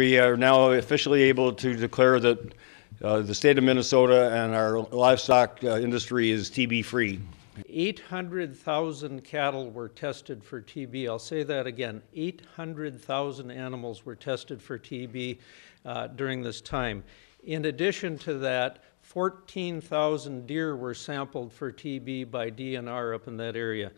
We are now officially able to declare that the state of Minnesota and our livestock industry is TB free. 800,000 cattle were tested for TB. I'll say that again. 800,000 animals were tested for TB during this time. In addition to that, 14,000 deer were sampled for TB by DNR up in that area.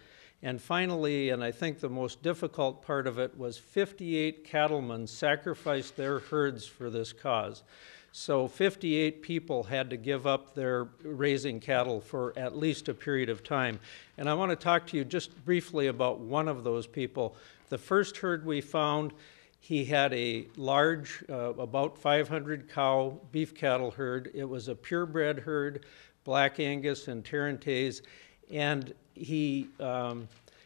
And finally, and I think the most difficult part of it, was 58 cattlemen sacrificed their herds for this cause. So 58 people had to give up their raising cattle for at least a period of time. And I want to talk to you just briefly about one of those people. The first herd we found, he had a large, about 500 cow beef cattle herd. It was a purebred herd, Black Angus and Tarentaise, and he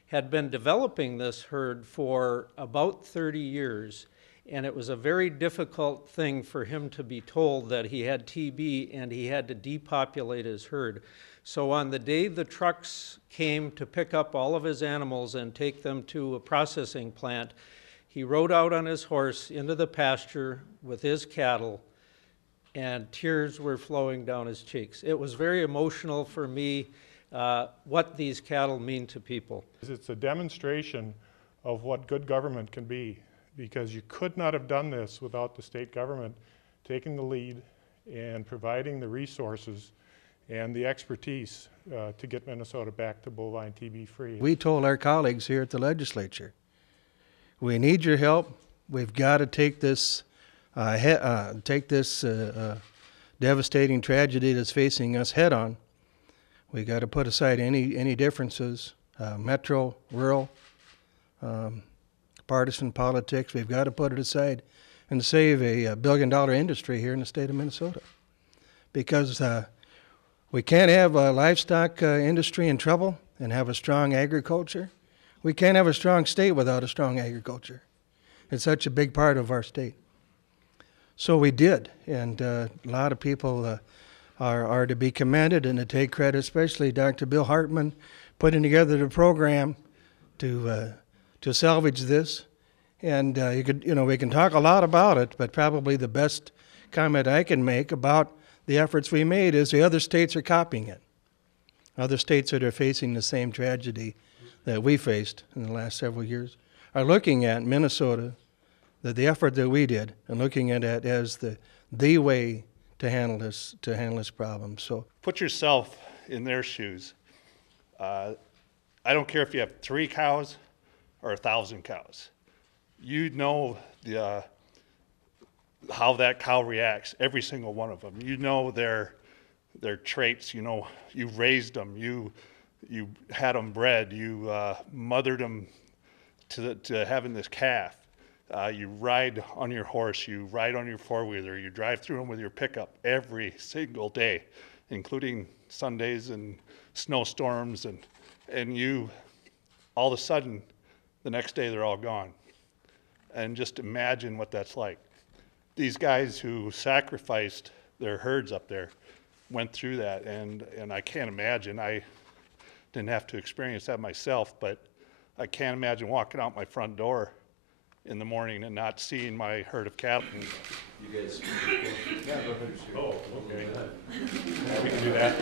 had been developing this herd for about 30 years. And it was a very difficult thing for him to be told that he had TB and he had to depopulate his herd. So on the day the trucks came to pick up all of his animals and take them to a processing plant, he rode out on his horse into the pasture with his cattle, and tears were flowing down his cheeks. It was very emotional for me, what these cattle mean to people. It's a demonstration of what good government can be, because you could not have done this without the state government taking the lead and providing the resources and the expertise to get Minnesota back to bovine TB free. We told our colleagues here at the legislature, we need your help. We've got to take this devastating tragedy that's facing us head on. We got to put aside any differences, metro, rural, partisan politics. We've got to put it aside and save a billion-dollar industry here in the state of Minnesota, because we can't have a livestock industry in trouble and have a strong agriculture. We can't have a strong state without a strong agriculture. It's such a big part of our state. So we did, and a lot of people are to be commended and to take credit, especially Dr. Bill Hartman putting together the program to salvage this. And we can talk a lot about it, but probably the best comment I can make about the efforts we made is the other states are copying it. Other states that are facing the same tragedy that we faced in the last several years are looking at Minnesota, the effort that we did, and looking at it as the way to handle this problem. So put yourself in their shoes. I don't care if you have 3 cows or 1,000 cows. You know how that cow reacts, every single one of them. You know their traits. You know, you raised them. You had them bred. You mothered them to having this calf. You ride on your horse. You ride on your four-wheeler. You drive through them with your pickup every single day, including Sundays and snowstorms. And you, all of a sudden, the next day they're all gone. And just imagine what that's like. These guys who sacrificed their herds up there went through that, and I can't imagine. I didn't have to experience that myself, but I can't imagine walking out my front door in the morning and not seeing my herd of cattle. You guys, yeah, go ahead. Oh, okay. Yeah, we can do that.